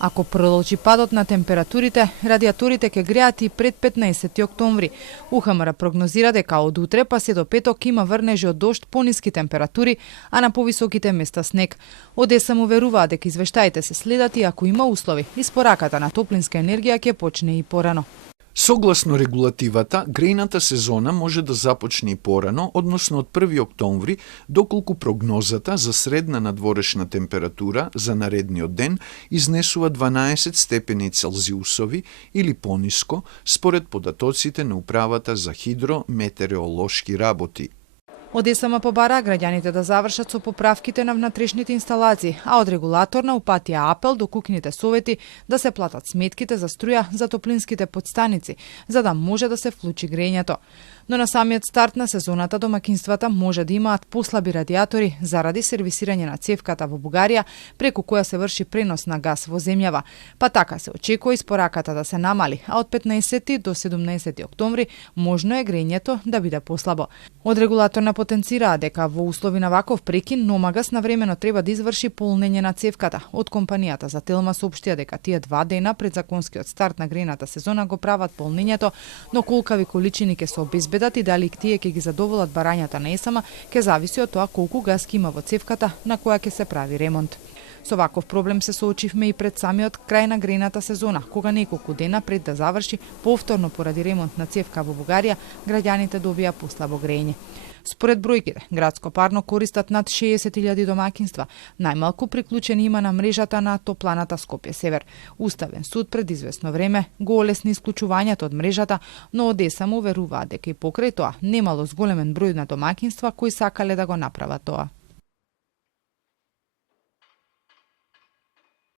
Ако продолжи падот на температурите, радиаторите ќе греат и пред 15 октомври. УХМР прогнозира дека од утре па се до петок има врнежи од дожд, пониски температури, а на повисоките места снег. Од ЕСМ уверуваат дека извештаите се следат и ако има услови, испораката на топлинска енергија ќе почне и порано. Согласно регулативата, грејната сезона може да започне и порано, односно од 1 октомври, доколку прогнозата за средна надворешна температура за наредниот ден изнесува 12 степени Целзиусови или пониско, според податоците на Управата за хидрометеоролошки работи. Од ЕСМ побара граѓаните да завршат со поправките на внатрешните инсталации, а од регулаторна упатија апел до куќните совети да се платат сметките за струја за топлинските подстаници, за да може да се вклучи грејњето. Но на самиот старт на сезоната домакинствата може да имаат послаби радиатори заради сервисирање на цевката во Бугарија, преку која се врши пренос на газ во земјава. Па така се очекува испораката да се намали, а од 15 до 17 октомври можно е грејњето да биде послабо. Од регулаторна потенцираа дека во услови на ваков прекин Номагас навремено треба да изврши полнење на цевката. Од компанијата за Телма соопштија дека тие 2 дена пред законскиот старт на грејната сезона го прават полнењето, но колкави количини ќе се обезбедат и дали тие ќе ги задоволат барањата на ЕСМ ќе зависи од тоа колку газ ќе има во цевката на која ќе се прави ремонт. Со ваков проблем се соочивме и пред самиот крај на грејната сезона, кога неколку дена пред да заврши повторно поради ремонт на цевка во Бугарија, граѓаните добија послабо грејње. Според бројките, градско парно користат над 60.000 домакинства, најмалку приклучени има на мрежата на топланата Скопје Север. Уставен суд пред известно време го олесни исклучувањето од мрежата, но од ЕСМ уверуваат дека и покрај тоа немало зголемен број на домакинства кои сакале да го направат тоа.